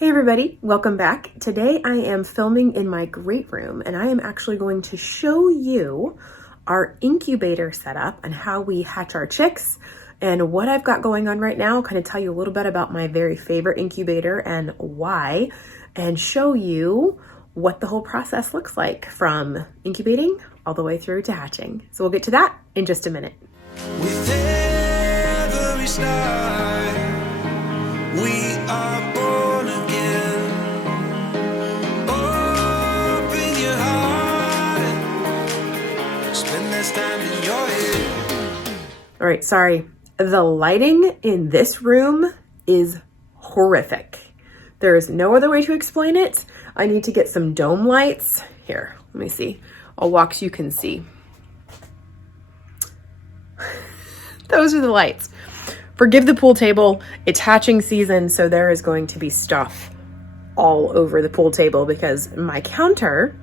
Hey everybody, welcome back. Today I am filming in my great room and I am actually going to show you our incubator setup and how we hatch our chicks and what I've got going on right now, kind of tell you a little bit about my very favorite incubator and why, and show you what the whole process looks like from incubating all the way through to hatching. So we'll get to that in just a minute. With every start, we are born again. Open your heart, spend this time in your head. All right, sorry. The lighting in this room is horrific. There is no other way to explain it. I need to get some dome lights. Here, let me see. I'll walk so you can see. Those are the lights. Forgive the pool table. It's hatching season, so there is going to be stuff all over the pool table because my counter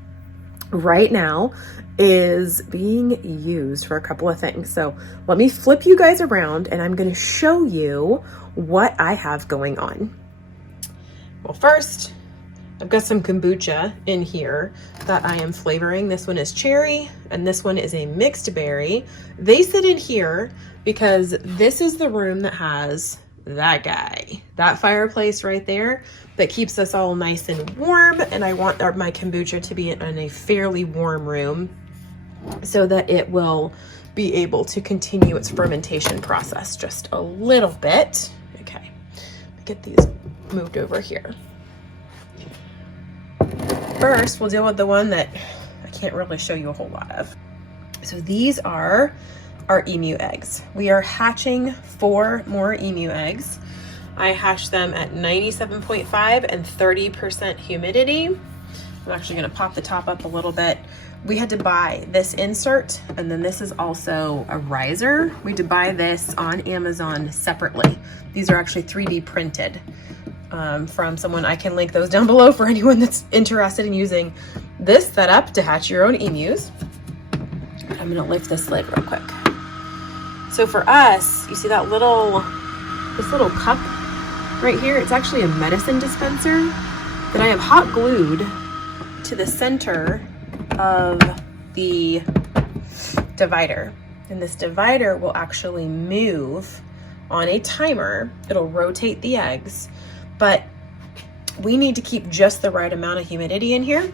right now is being used for a couple of things. So let me flip you guys around and I'm going to show you what I have going on. Well, first, I've got some kombucha in here that I am flavoring. This one is cherry and this one is a mixed berry. They sit in here because this is the room that has that guy, that fireplace right there that keeps us all nice and warm. And I want my kombucha to be in a fairly warm room so that it will be able to continue its fermentation process just a little bit. Okay, get these moved over here. First, we'll deal with the one that I can't really show you a whole lot of. So these are our emu eggs. We are hatching 4 more emu eggs. I hatched them at 97.5 and 30% humidity. I'm actually gonna pop the top up a little bit. We had to buy this insert, and then this is also a riser. We had to buy this on Amazon separately. These are actually 3D printed from someone. I can link those down below for anyone that's interested in using this setup to hatch your own emus. I'm gonna lift this lid real quick. So for us, you see that this little cup right here? It's actually a medicine dispenser that I have hot glued to the center of the divider. And this divider will actually move on a timer. It'll rotate the eggs, but we need to keep just the right amount of humidity in here.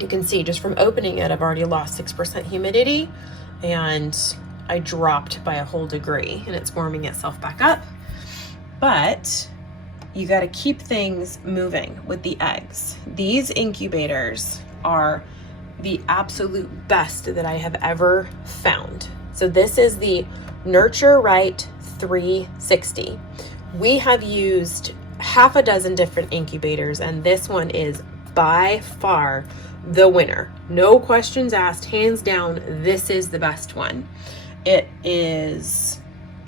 You can see just from opening it, I've already lost 6% humidity and I dropped by a whole degree and it's warming itself back up. But you got to keep things moving with the eggs. These incubators are the absolute best that I have ever found. So this is the Nurture Right 360. We have used half a dozen different incubators and this one is by far the winner. No questions asked, hands down, this is the best one. It is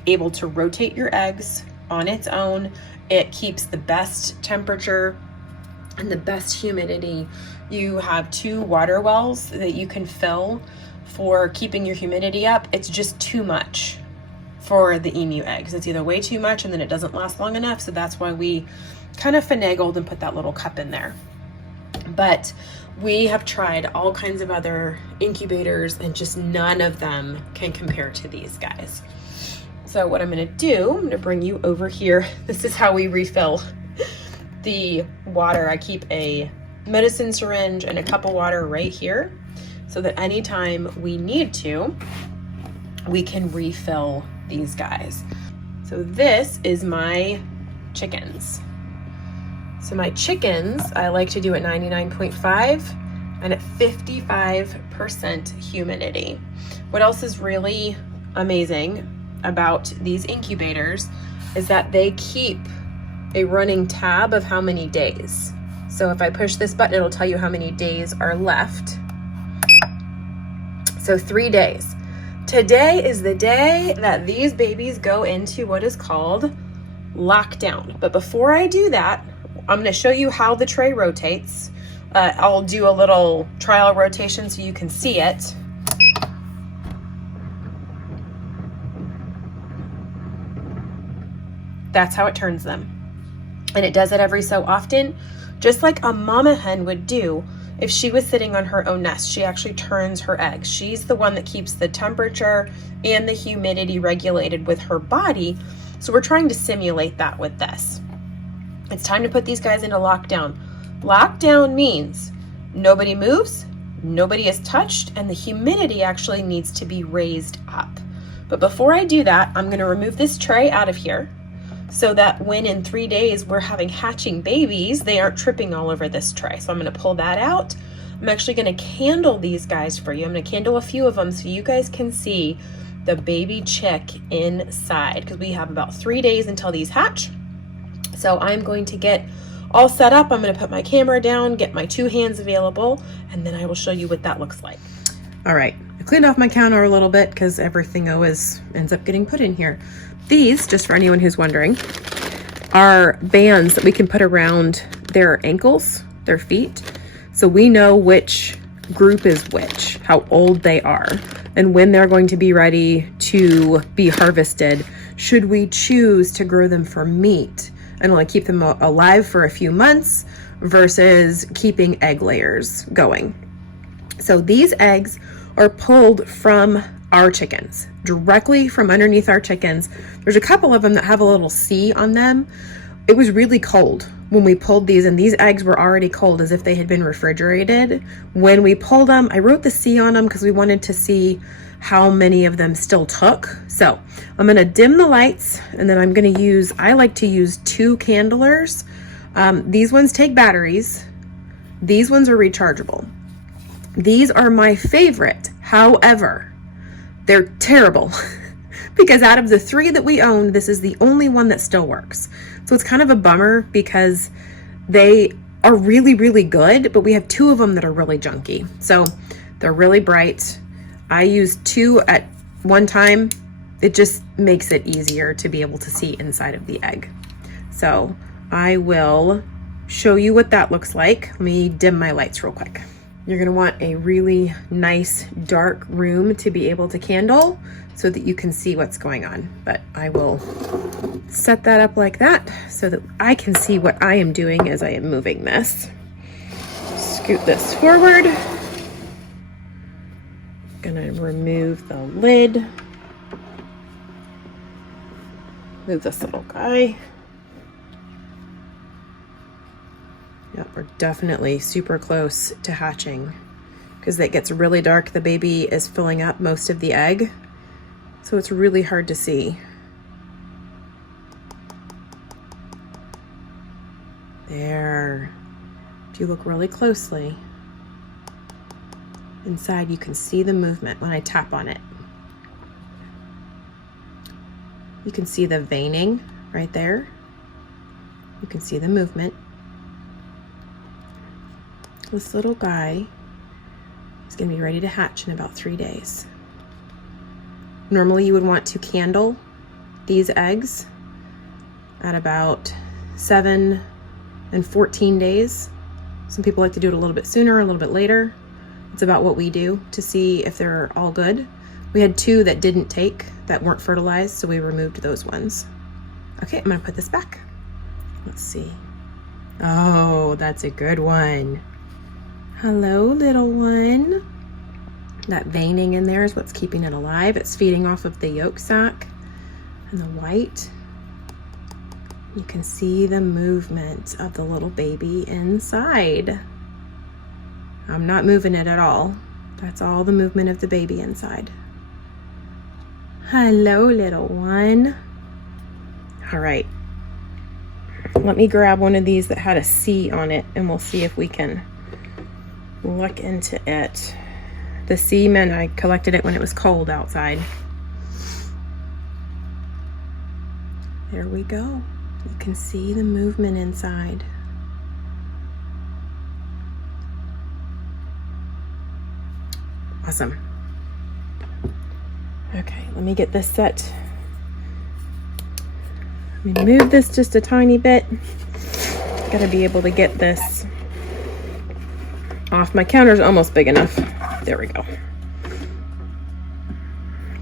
able to rotate your eggs on its own. It keeps the best temperature and the best humidity. You have 2 water wells that you can fill for keeping your humidity up. It's just too much for the emu eggs. It's either way too much and then it doesn't last long enough. So that's why we kind of finagled and put that little cup in there. But we have tried all kinds of other incubators and just none of them can compare to these guys. So what I'm gonna do, I'm gonna bring you over here. This is how we refill the water. I keep a medicine syringe and a cup of water right here so that anytime we need to, we can refill these guys. So this is my chickens. So my chickens, I like to do at 99.5 and at 55% humidity. What else is really amazing about these incubators is that they keep a running tab of how many days. So if I push this button, it'll tell you how many days are left. So 3 days. Today is the day that these babies go into what is called lockdown. But before I do that, I'm going to show you how the tray rotates. I'll do a little trial rotation so you can see it. That's how it turns them. and it does it every so often, just like a mama hen would do if she was sitting on her own nest. She actually turns her eggs. She's the one that keeps the temperature and the humidity regulated with her body. So we're trying to simulate that with this. It's time to put these guys into lockdown. Lockdown means nobody moves, nobody is touched, and the humidity actually needs to be raised up. But before I do that, I'm going to remove this tray out of here so that when in 3 days we're having hatching babies, they aren't tripping all over this tray. So I'm going to pull that out. I'm actually going to candle these guys for you. I'm going to candle a few of them so you guys can see the baby chick inside, because we have about 3 days until these hatch. So I'm going to get all set up. I'm going to put my camera down, get my 2 hands available, and then I will show you what that looks like. All right, I cleaned off my counter a little bit because everything always ends up getting put in here. These, just for anyone who's wondering, are bands that we can put around their ankles, their feet, so we know which group is which, how old they are, and when they're going to be ready to be harvested, should we choose to grow them for meat and only keep them alive for a few months versus keeping egg layers going. So these eggs are pulled from our chickens, directly from underneath our chickens. There's a couple of them that have a little C on them. It was really cold when we pulled these, and these eggs were already cold as if they had been refrigerated. When we pulled them, I wrote the C on them because we wanted to see how many of them still took. So I'm going to dim the lights, and then I'm going to use, I like to use 2 candlers. These ones take batteries. These ones are rechargeable. These are my favorite. However, they're terrible because out of the 3 that we own, this is the only one that still works. So it's kind of a bummer because they are really, really good, but we have 2 of them that are really junky. So they're really bright. I use 2 at one time. It just makes it easier to be able to see inside of the egg. So I will show you what that looks like. Let me dim my lights real quick. You're going to want a really nice dark room to be able to candle so that you can see what's going on. But I will set that up like that so that I can see what I am doing as I am moving this. Scoot this forward. Gonna remove the lid. Move this little guy. Yep, we're definitely super close to hatching because it gets really dark. The baby is filling up most of the egg, so it's really hard to see. There. If you look really closely, inside you can see the movement when I tap on it. You can see the veining right there. You can see the movement. This little guy is going to be ready to hatch in about 3 days. Normally you would want to candle these eggs at about 7 and 14 days. Some people like to do it a little bit sooner, a little bit later. It's about what we do to see if they're all good. We had 2 that didn't take, that weren't fertilized, so we removed those ones. Okay, I'm gonna put this back. Let's see. Oh, that's a good one. Hello, little one. That veining in there is what's keeping it alive. It's feeding off of the yolk sac and the white. You can see the movement of the little baby inside. I'm not moving it at all. That's all the movement of the baby inside. Hello, little one. All right. Let me grab one of these that had a C on it and we'll see if we can look into it. The semen, I collected it when it was cold outside. There we go. You can see the movement inside. Awesome. Okay, let me get this set. Let me move this just a tiny bit. Gotta be able to get this off. My counter's almost big enough. There we go.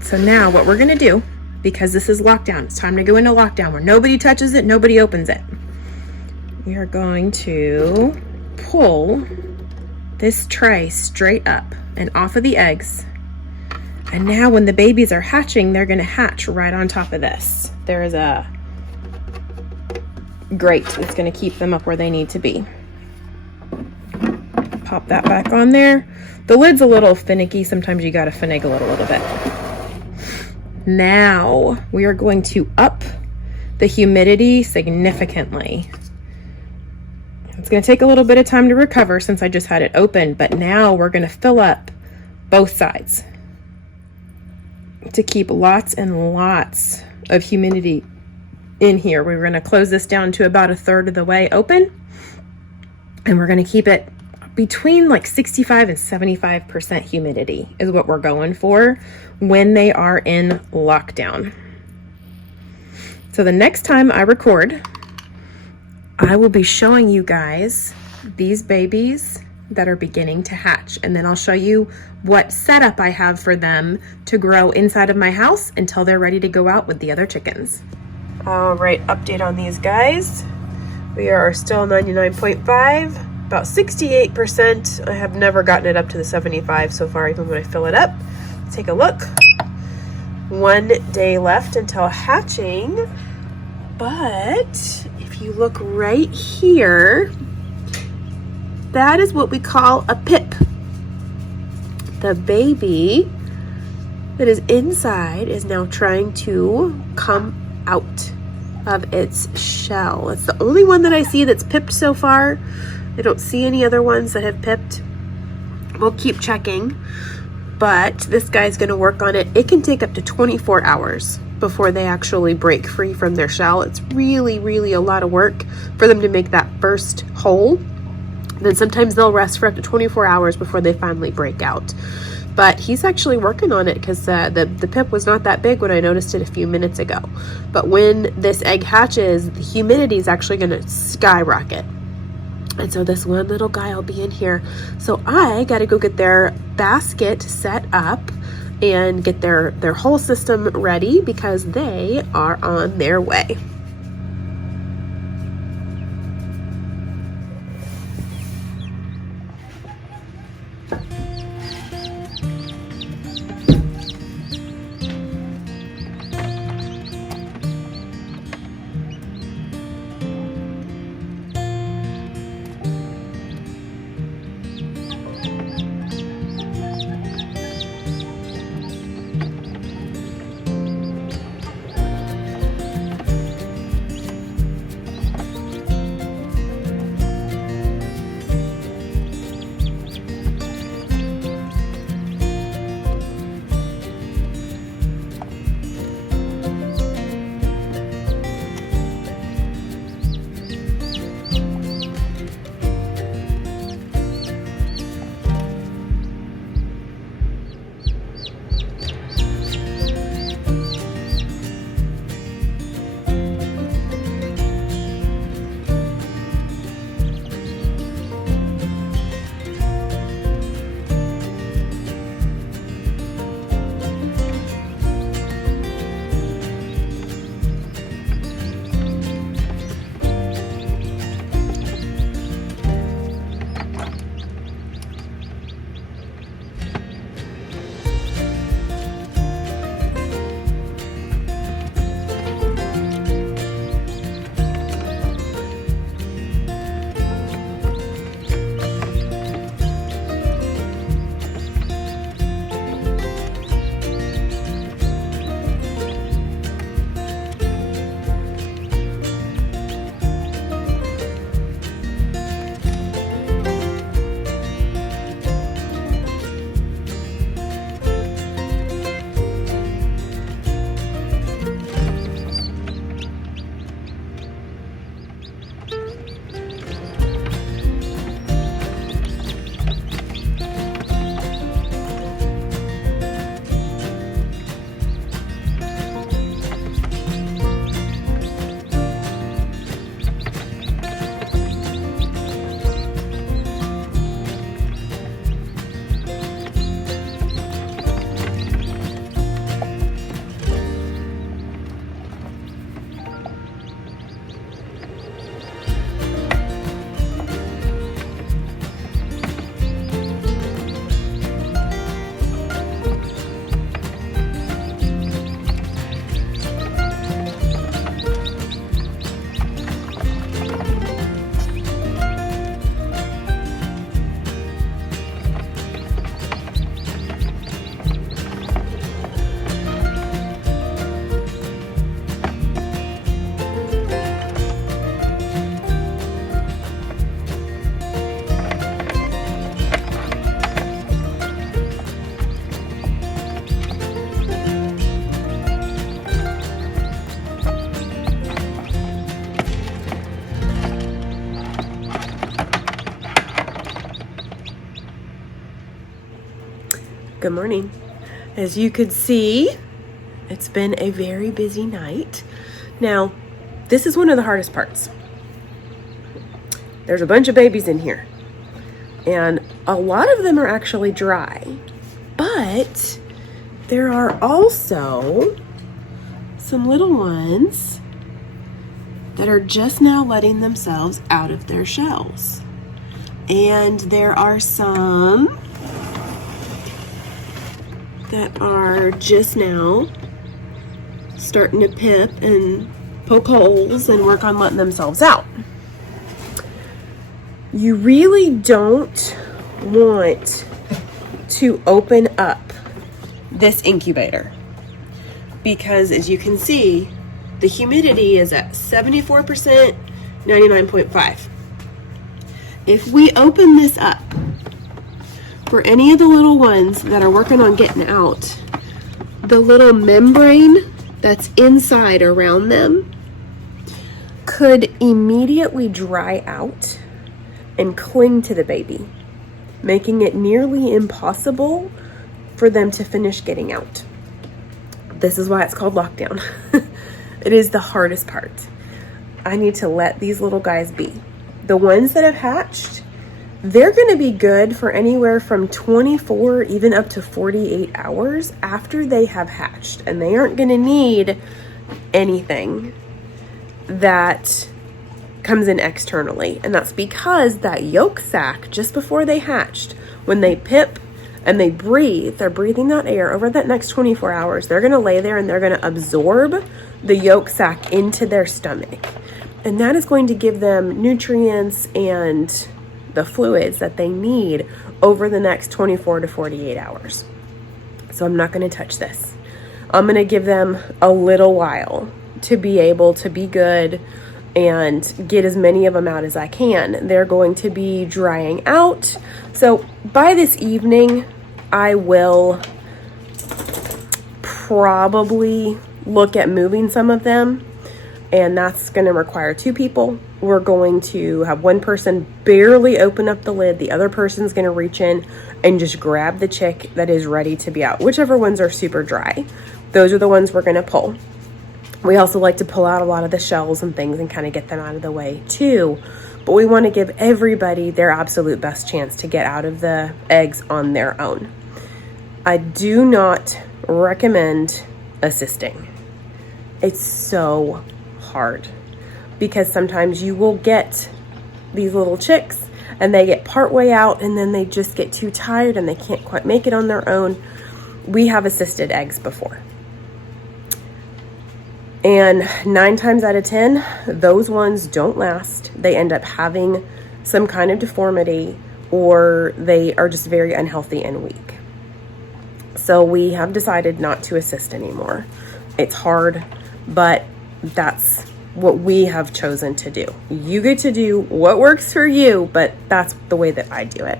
So now what we're gonna do, because this is lockdown, it's time to go into lockdown where nobody touches it, nobody opens it. we are going to pull this tray straight up and off of the eggs. And now when the babies are hatching, they're gonna hatch right on top of this. There is a grate that's gonna keep them up where they need to be. Pop that back on there. The lid's a little finicky. Sometimes you gotta finagle it a little bit. Now we are going to up the humidity significantly. It's gonna take a little bit of time to recover since I just had it open, but now we're gonna fill up both sides to keep lots and lots of humidity in here. We're gonna close this down to about 1/3 of the way open, and we're gonna keep it between like 65 and 75% humidity is what we're going for when they are in lockdown. So the next time I record, I will be showing you guys these babies that are beginning to hatch, and then I'll show you what setup I have for them to grow inside of my house until they're ready to go out with the other chickens. All right, update on these guys. We are still 99.5, about 68%. I have never gotten it up to the 75 so far, even when I fill it up. Let's take a look. 1 day left until hatching, but if you look right here, that is what we call a pip. The baby that is inside is now trying to come out of its shell. It's the only one that I see that's pipped so far. I don't see any other ones that have pipped. We'll keep checking, but this guy's gonna work on it. It can take up to 24 hours before they actually break free from their shell. It's really, really a lot of work for them to make that first hole. Then sometimes they'll rest for up to 24 hours before they finally break out. But he's actually working on it because the pip was not that big when I noticed it a few minutes ago. But when this egg hatches, the humidity is actually going to skyrocket. And so this one little guy will be in here. So I got to go get their basket set up and get their whole system ready because they are on their way. Good morning. As you could see, it's been a very busy night. Now, this is one of the hardest parts. There's a bunch of babies in here, and a lot of them are actually dry, but there are also some little ones that are just now letting themselves out of their shells. And there are some that are just now starting to pip and poke holes and work on letting themselves out. You really don't want to open up this incubator because, as you can see, the humidity is at 74%, 99.5. If we open this up for any of the little ones that are working on getting out, the little membrane that's inside around them could immediately dry out and cling to the baby, making it nearly impossible for them to finish getting out. This is why it's called lockdown. It is the hardest part. I need to let these little guys be. The ones that have hatched, they're going to be good for anywhere from 24 even up to 48 hours after they have hatched, and they aren't going to need anything that comes in externally. And that's because that yolk sac, just before they hatched, when they pip and they breathe, they're breathing that air. Over that next 24 hours, they're going to lay there and they're going to absorb the yolk sac into their stomach. And that is going to give them nutrients and the fluids that they need over the next 24 to 48 hours. So I'm not going to touch this. I'm going to give them a little while to be able to be good and get as many of them out as I can. They're going to be drying out. So by this evening, I will probably look at moving some of them, and that's going to require 2 people. We're going to have one person barely open up the lid. The other person's going to reach in and just grab the chick that is ready to be out. Whichever ones are super dry, those are the ones we're going to pull. We also like to pull out a lot of the shells and things and kind of get them out of the way too. But we want to give everybody their absolute best chance to get out of the eggs on their own. I do not recommend assisting. It's so hard because sometimes you will get these little chicks and they get part way out and then they just get too tired and they can't quite make it on their own. We have assisted eggs before. And 9 times out of 10, those ones don't last. They end up having some kind of deformity or they are just very unhealthy and weak. So we have decided not to assist anymore. It's hard, but that's what we have chosen to do. You get to do what works for you, but that's the way that I do it.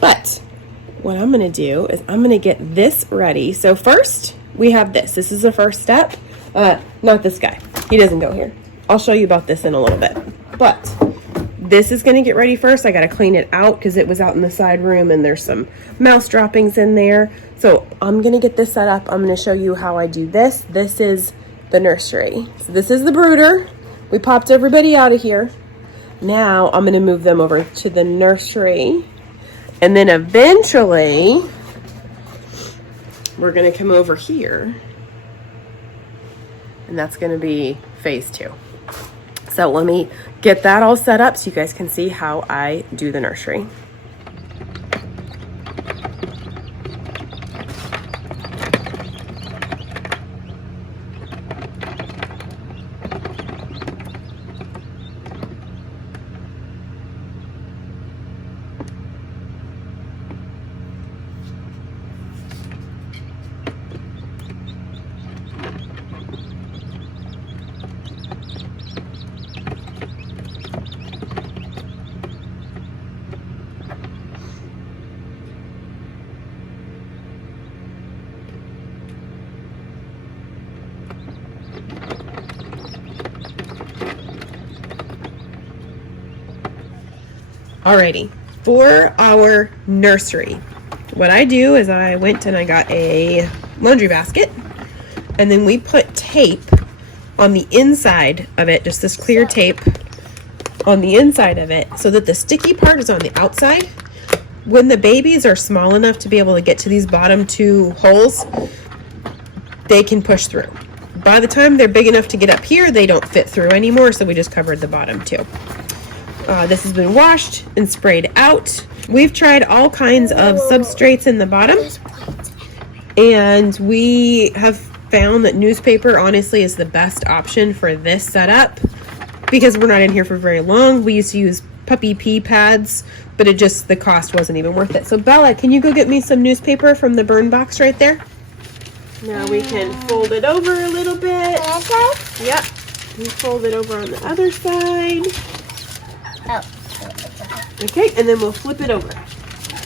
But what I'm going to do is I'm going to get this ready. So first we have this. This is the first step. Not this guy. He doesn't go here. I'll show you about this in a little bit. But this is going to get ready first. I got to clean it out because it was out in the side room and there's some mouse droppings in there. So I'm going to get this set up. I'm going to show you how I do this. This is the nursery. So this is the brooder. We popped everybody out of here. Now I'm going to move them over to the nursery. And then eventually we're going to come over here. And that's going to be phase 2. So let me get that all set up so you guys can see how I do the nursery. Alrighty, for our nursery, what I do is I went and I got a laundry basket, and then we put tape on the inside of it, just this clear tape on the inside of it, so that the sticky part is on the outside. When the babies are small enough to be able to get to these bottom 2 holes, they can push through. By the time they're big enough to get up here, they don't fit through anymore, so we just covered the bottom 2. This has been washed and sprayed out. We've tried all kinds of substrates in the bottom, and we have found that newspaper honestly is the best option for this setup because we're not in here for very long. We used to use puppy pee pads, but the cost wasn't even worth it. So Bella, can you go get me some newspaper from the burn box right there? Now we can fold it over a little bit. Yep. We fold it over on the other side. Oh. Okay, and then we'll flip it over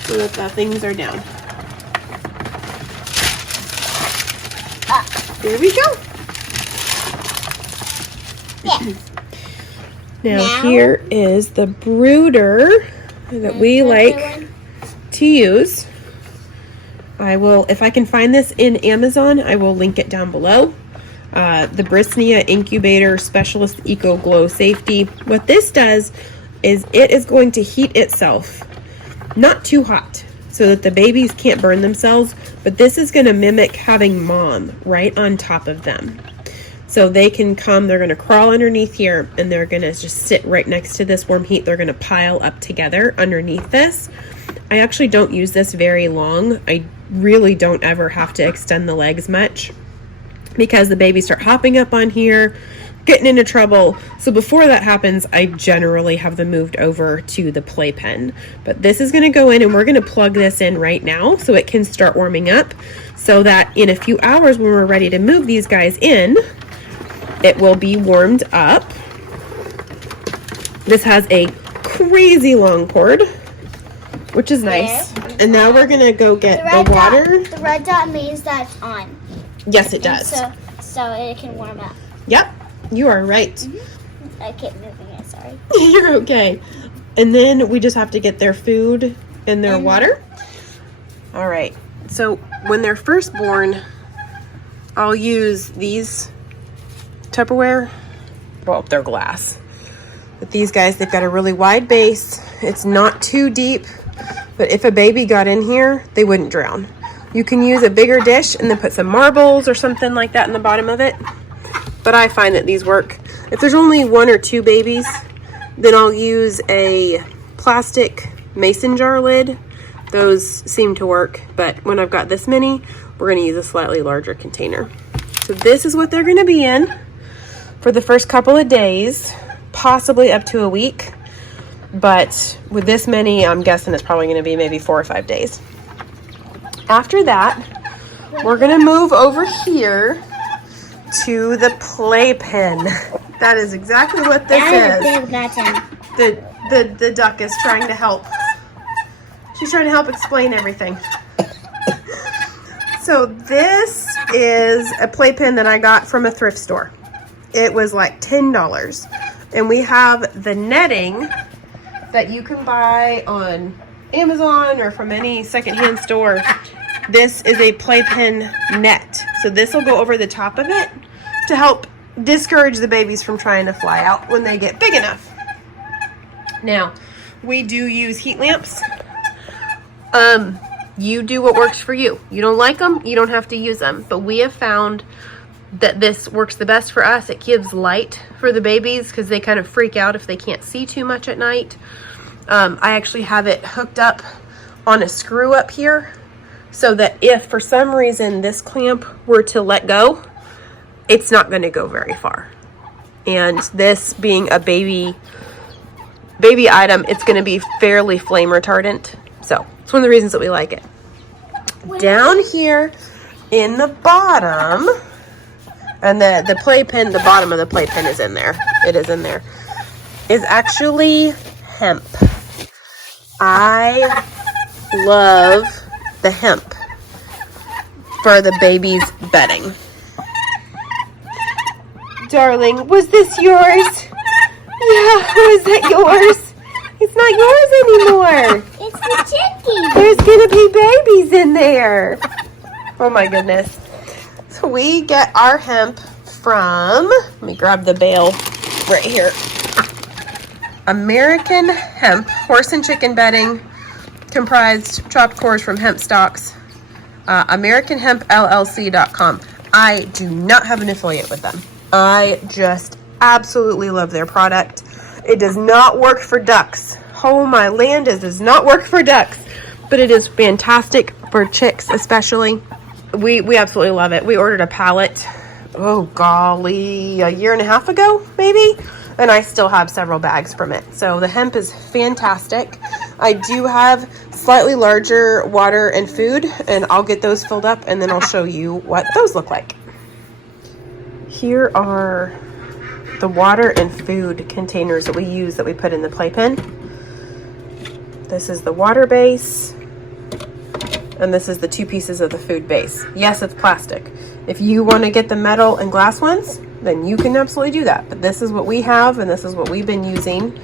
so that the things are down. There we go. Yeah. Now here is the Brooder that we like to use. I will, if I can find this in Amazon, I will link it down below. The Brisnia Incubator Specialist Eco Glow Safety. What this does is it is going to heat itself, not too hot, so that the babies can't burn themselves, but this is going to mimic having mom right on top of them. So they can come, they're going to crawl underneath here, and they're going to just sit right next to this warm heat. They're going to pile up together underneath this. I actually don't use this very long. I really don't ever have to extend the legs much because the babies start hopping up on here, getting into trouble. So before that happens, I generally have them moved over to the playpen. But this is going to go in, and we're going to plug this in right now so it can start warming up, so that in a few hours when we're ready to move these guys in, it will be warmed up. This has a crazy long cord, which is nice. And now we're going to go get the water. The red dot means that it's on. Yes, it does. So it can warm up. Yep, you are right. I keep moving it, sorry. You're okay. And then we just have to get their food and their water. All right. So when they're first born, I'll use these Tupperware. Well, they're glass. But these guys, they've got a really wide base. It's not too deep, but if a baby got in here, they wouldn't drown. You can use a bigger dish and then put some marbles or something like that in the bottom of it. But I find that these work. If there's only 1 or 2 babies, then I'll use a plastic mason jar lid. Those seem to work, but when I've got this many, we're going to use a slightly larger container. So this is what they're going to be in for the first couple of days, possibly up to a week. But with this many, I'm guessing it's probably going to be maybe 4 or 5 days. After that, we're going to move over here to the playpen. That is exactly what this is. The duck is trying to help. She's trying to help explain everything. So this is a playpen that I got from a thrift store. It was like $10. And we have the netting that you can buy on Amazon or from any secondhand store. This is a playpen net. So this will go over the top of it to help discourage the babies from trying to fly out when they get big enough. Now, we do use heat lamps. You do what works for you. You don't like them, you don't have to use them. But we have found that this works the best for us. It gives light for the babies because they kind of freak out if they can't see too much at night. I actually have it hooked up on a screw up here so that if for some reason this clamp were to let go, it's not going to go very far. And this being a baby item, it's going to be fairly flame retardant. So it's one of the reasons that we like it. Down here in the bottom, and the playpen, the bottom of the playpen is in there. It is in there. Is actually hemp. I love the hemp for the baby's bedding. Darling, was this yours? Yeah, was that yours? It's not yours anymore. It's the chicken. There's gonna be babies in there. Oh my goodness. So we get our hemp from, let me grab the bale right here. American Hemp, horse and chicken bedding, comprised chopped cores from hemp stalks. AmericanHempLLC.com. I do not have an affiliate with them. I just absolutely love their product. It does not work for ducks. Oh my land, it does not work for ducks, but it is fantastic for chicks especially. We absolutely love it. We ordered a pallet, oh golly, a year and a half ago maybe, and I still have several bags from it. So the hemp is fantastic. I do have slightly larger water and food, and I'll get those filled up and then I'll show you what those look like. Here are the water and food containers that we use that we put in the playpen. This is the water base, and this is the 2 pieces of the food base. Yes, it's plastic. If you want to get the metal and glass ones, then you can absolutely do that. But this is what we have, and this is what we've been using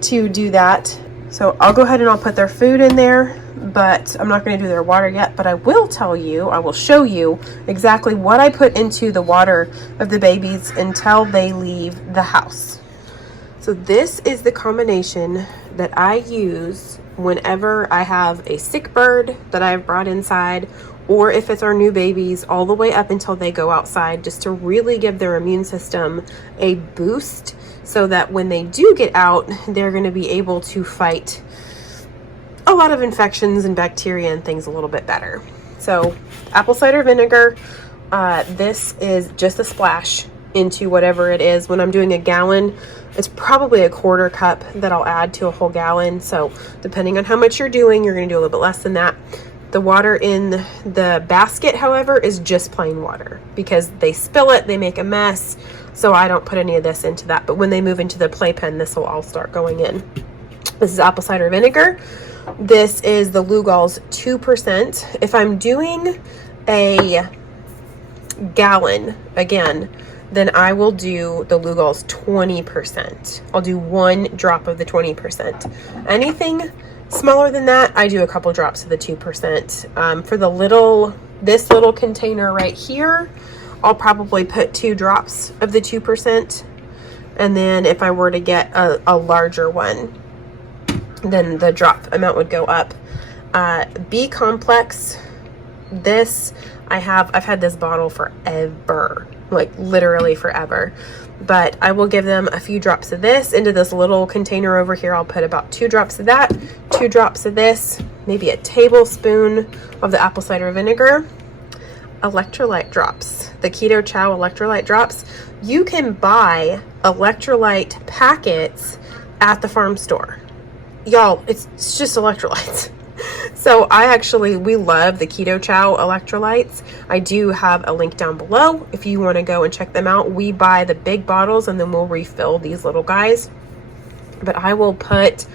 to do that. So I'll go ahead and I'll put their food in there, but I'm not going to do their water yet. But I will tell you, I will show you exactly what I put into the water of the babies until they leave the house. So this is the combination that I use whenever I have a sick bird that I've brought inside, or if it's our new babies, all the way up until they go outside, just to really give their immune system a boost so that when they do get out, they're going to be able to fight a lot of infections and bacteria and things a little bit better. So apple cider vinegar, this is just a splash into whatever it is. When I'm doing a gallon, it's probably a 1/4 cup that I'll add to a whole gallon. So depending on how much you're doing, you're going to do a little bit less than that. The water in the basket, however, is just plain water because they spill it, they make a mess. So I don't put any of this into that. But when they move into the playpen, this will all start going in. This is apple cider vinegar. This is the Lugol's 2%. If I'm doing a gallon, again, then I will do the Lugol's 20%. I'll do 1 drop of the 20%. Anything smaller than that, I do a couple drops of the 2%. For this little container right here, I'll probably put 2 drops of the 2%. And then if I were to get a larger one, then the drop amount would go up. B complex, I've had this bottle forever, like literally forever. But I will give them a few drops of this into this little container over here. I'll put about 2 drops of that, 2 drops of this, maybe a tablespoon of the apple cider vinegar. Electrolyte drops, the KetoChow electrolyte drops. You can buy electrolyte packets at the farm store. Y'all, it's just electrolytes. So we love the KetoChow electrolytes. I do have a link down below if you want to go and check them out. We buy the big bottles and then we'll refill these little guys. But I will put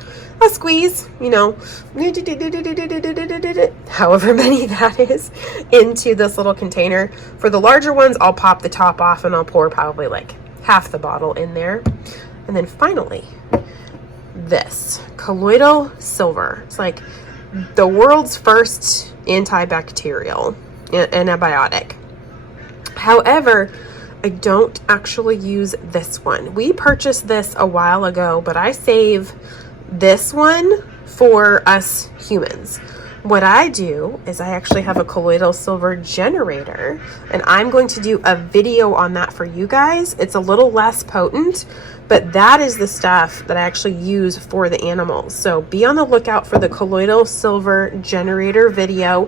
a squeeze, however many that is, into this little container. For the larger ones, I'll pop the top off and I'll pour probably like half the bottle in there. And then finally, this colloidal silver. It's like the world's first antibacterial antibiotic. However, I don't actually use this one. We purchased this a while ago, but I save this one for us humans. What I do is I actually have a colloidal silver generator, and I'm going to do a video on that for you guys. It's a little less potent, but that is the stuff that I actually use for the animals. So be on the lookout for the colloidal silver generator video.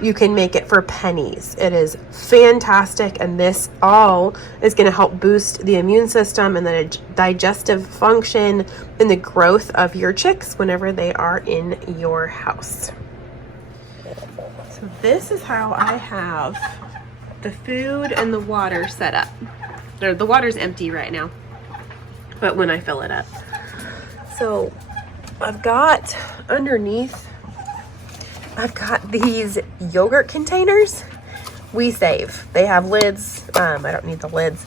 You can make it for pennies. It is fantastic, and this all is going to help boost the immune system and the digestive function and the growth of your chicks whenever they are in your house. So this is how I have the food and the water set up. The water's empty right now, but when I fill it up. So I've got underneath, I've got these yogurt containers. We save. They have lids. I don't need the lids,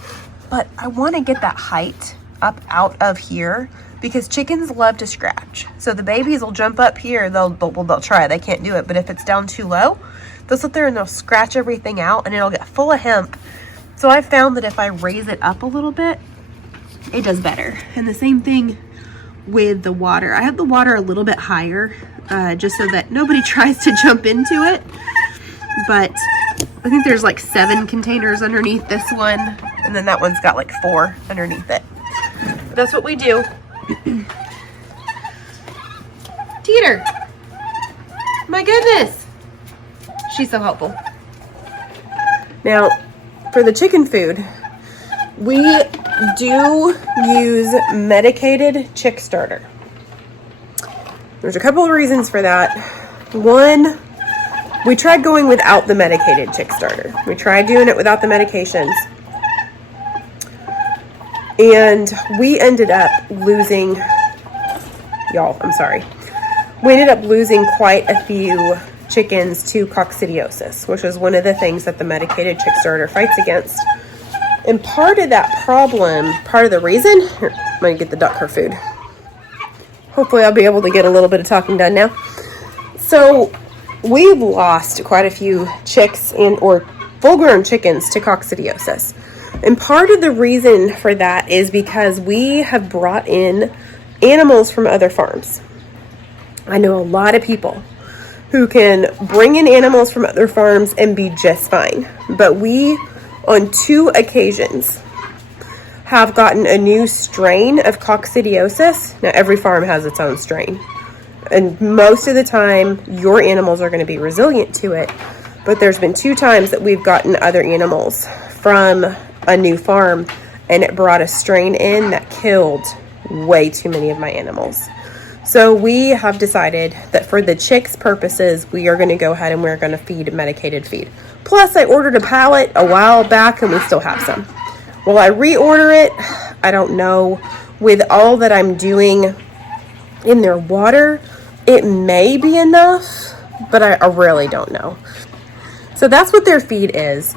but I want to get that height up out of here because chickens love to scratch. So the babies will jump up here. They'll try. They can't do it. But if it's down too low, they'll sit there and they'll scratch everything out and it'll get full of hemp. So I found that if I raise it up a little bit, it does better. And the same thing with the water. I have the water a little bit higher just so that nobody tries to jump into it. But I think there's like 7 containers underneath this one. And then that one's got like 4 underneath it. But that's what we do. Teeter. My goodness. She's so helpful. Now, for the chicken food, we do use medicated chick starter. There's a couple of reasons for that. One, we tried going without the medicated chick starter. We tried doing it without the medications. And we ended up losing, y'all, I'm sorry. We ended up losing quite a few chickens to coccidiosis, which is one of the things that the medicated chick starter fights against. And part of that problem, part of the reason, here, I'm going to get the duck her food. Hopefully I'll be able to get a little bit of talking done now. So we've lost quite a few chicks or full-grown chickens to coccidiosis. And part of the reason for that is because we have brought in animals from other farms. I know a lot of people who can bring in animals from other farms and be just fine. But we, on 2 occasions, have gotten a new strain of coccidiosis. Now, every farm has its own strain. And most of the time, your animals are going to be resilient to it. But there's been 2 times that we've gotten other animals from a new farm, and it brought a strain in that killed way too many of my animals. So we have decided that for the chicks' purposes, we are going to go ahead and we're going to feed medicated feed. Plus, I ordered a pallet a while back, and we still have some. Will I reorder it? I don't know. With all that I'm doing in their water, it may be enough, but I really don't know. So that's what their feed is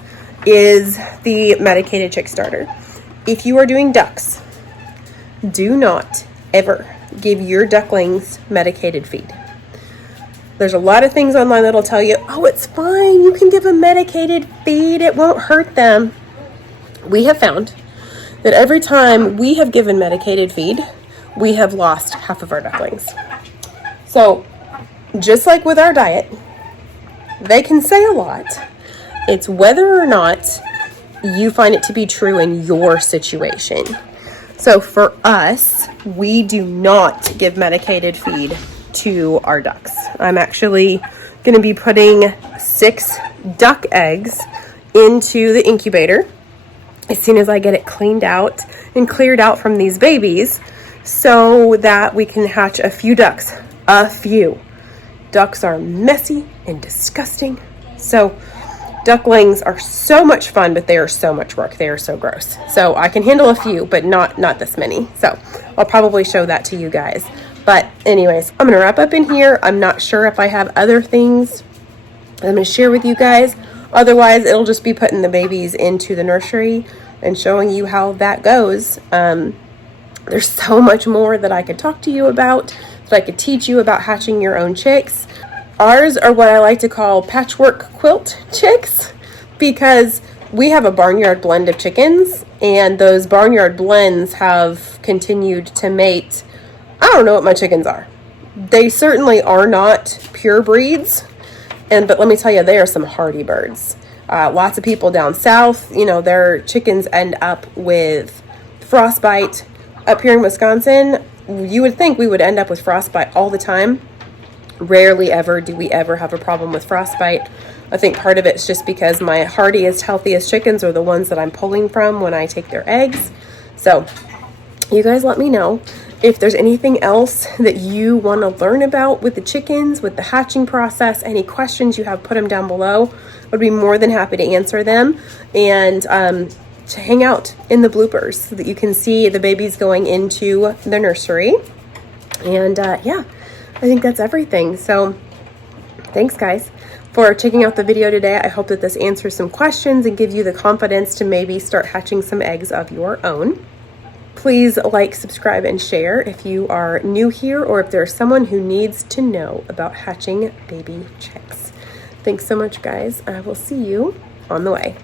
the medicated chick starter. If you are doing ducks, do not ever give your ducklings medicated feed. There's a lot of things online that'll tell you, oh, it's fine, you can give them medicated feed, it won't hurt them. We have found that every time we have given medicated feed, we have lost half of our ducklings. So, just like with our diet, they can say a lot. It's whether or not you find it to be true in your situation. So for us, we do not give medicated feed to our ducks. I'm actually going to be putting 6 duck eggs into the incubator as soon as I get it cleaned out and cleared out from these babies so that we can hatch a few ducks. A few. Ducks are messy and disgusting. So ducklings are so much fun, but they are so much work. They are so gross. So I can handle a few, but not this many. So I'll probably show that to you guys. But anyways, I'm going to wrap up in here. I'm not sure if I have other things I'm going to share with you guys. Otherwise, it'll just be putting the babies into the nursery and showing you how that goes. There's so much more that I could talk to you about, that I could teach you about hatching your own chicks. Ours are what I like to call patchwork quilt chicks because we have a barnyard blend of chickens, and those barnyard blends have continued to mate. I don't know what my chickens are. They certainly are not pure breeds, but let me tell you, they are some hardy birds. Lots of people down south, their chickens end up with frostbite. Up here in Wisconsin, you would think we would end up with frostbite all the time. Rarely ever do we ever have a problem with frostbite. I think part of it's just because my hardiest, healthiest chickens are the ones that I'm pulling from when I take their eggs. So you guys let me know if there's anything else that you want to learn about with the chickens, with the hatching process. Any questions you have, put them down below. I'd be more than happy to answer them. And to hang out in the bloopers so that you can see the babies going into the nursery. And yeah, I think that's everything. So thanks guys for checking out the video today. I hope that this answers some questions and gives you the confidence to maybe start hatching some eggs of your own. Please like, subscribe, and share if you are new here or if there's someone who needs to know about hatching baby chicks. Thanks so much, guys. I will see you on the way.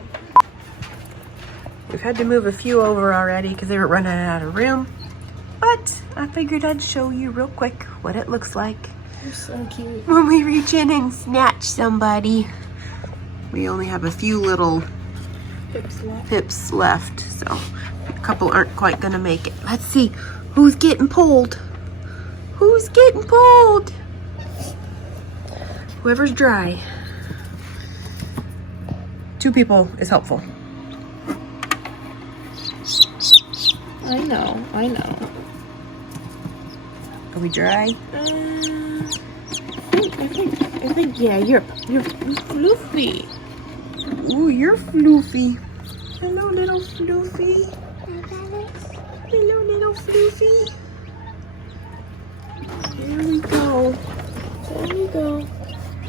We've had to move a few over already because they were running out of room, but I figured I'd show you real quick what it looks like. You're so cute. When we reach in and snatch somebody. We only have a few little pips left, so a couple aren't quite gonna make it. Let's see who's getting pulled. Who's getting pulled? Whoever's dry. 2 people is helpful. I know. Are we dry? I think, yeah, you're floofy. Ooh, you're floofy. Hello, little floofy. Hello, little floofy. There we go. There you go.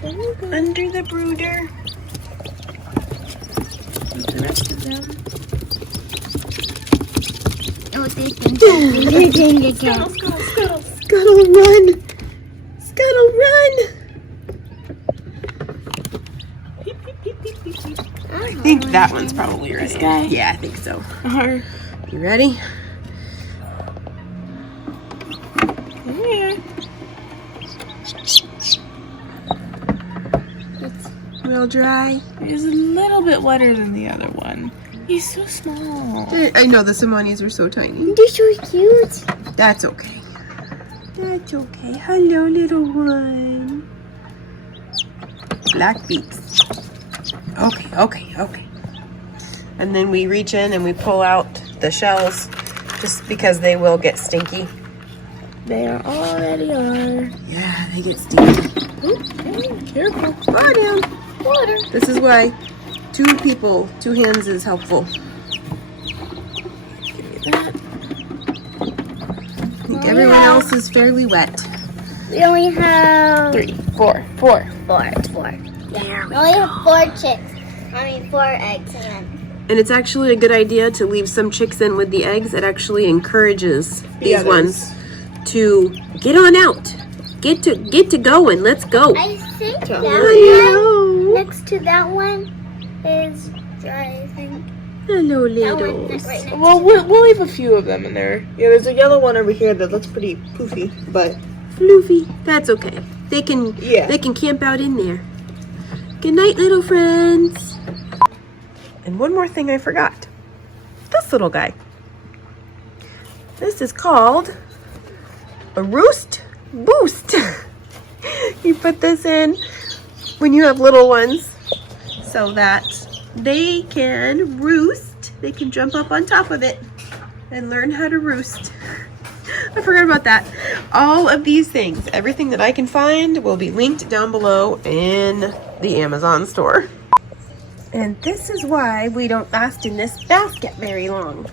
There you go. Under the brooder. The rest of them. Oh, they think they're doing again. Scuttle, run. Scuttle, run. I think that one's probably ready. This guy? Yeah, I think so. Are You ready? yeah. Real dry. He's a little bit wetter than the other one. He's so small. I know the Simonis are so tiny. They're so cute. That's okay. That's okay. Hello, little one. Black beaks. Okay. And then we reach in and we pull out the shells just because they will get stinky. They are already are. Yeah, they get stinky. Careful. Far down. Water. This is why 2 people, 2 hands is helpful. Give me that. I think everyone else is fairly wet. We only have 3, 4. 4. It's 4. Yeah. We only have 4 chicks. 4 eggs and And it's actually a good idea to leave some chicks in with the eggs. It actually encourages these ones to get on out. Get to going. Let's go. I think that Hello. one next to that one is dry, I think. Hello, That one littles. right next Well, we'll leave a few of them in there. Yeah, there's a yellow one over here that looks pretty poofy, but Floofy. That's okay. They can camp out in there. Good night, little friends. And one more thing I forgot. This little guy. This is called a Roost Boost. You put this in when you have little ones so that they can roost. They can jump up on top of it and learn how to roost. I forgot about that. All of these things, everything that I can find, will be linked down below in the Amazon store. And this is why we don't last in this basket very long.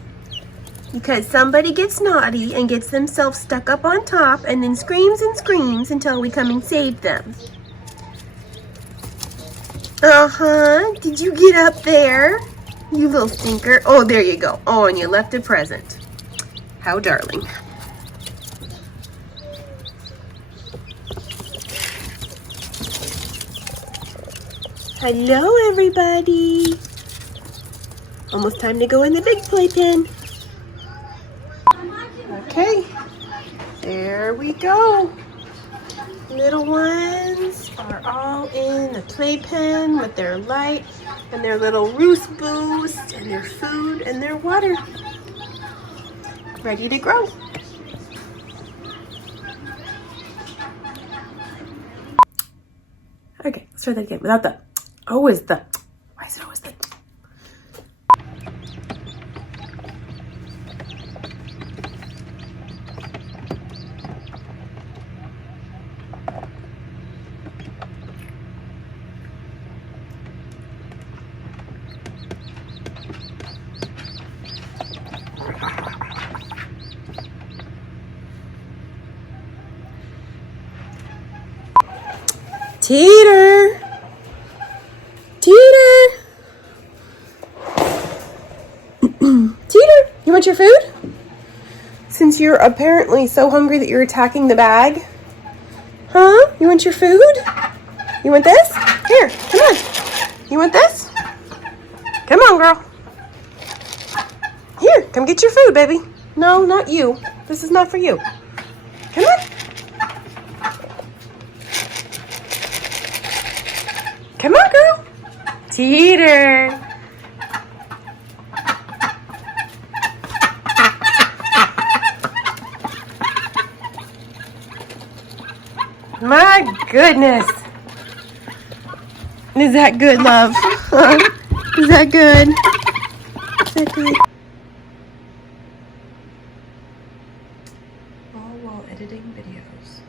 Because somebody gets naughty and gets themselves stuck up on top and then screams and screams until we come and save them. Did you get up there? You little stinker. Oh, there you go. Oh, and you left a present. How darling. Hello, everybody. Almost time to go in the big playpen. Okay, there we go. Little ones are all in the playpen with their light and their little Roost Boost and their food and their water. Ready to grow. Okay, let's try that again without the always the. Why is it always the? Teeter! Teeter! Teeter, you want your food? you're apparently so hungry that you're attacking the bag. Huh? You want your food? You want this? Here, come on. You want this? Come on, girl. Here, come get your food, baby. No, not you. This is not for you. Come on. Come on, girl. Teeter. My goodness. Is that good, love? Is that good? Is that good? All while editing videos.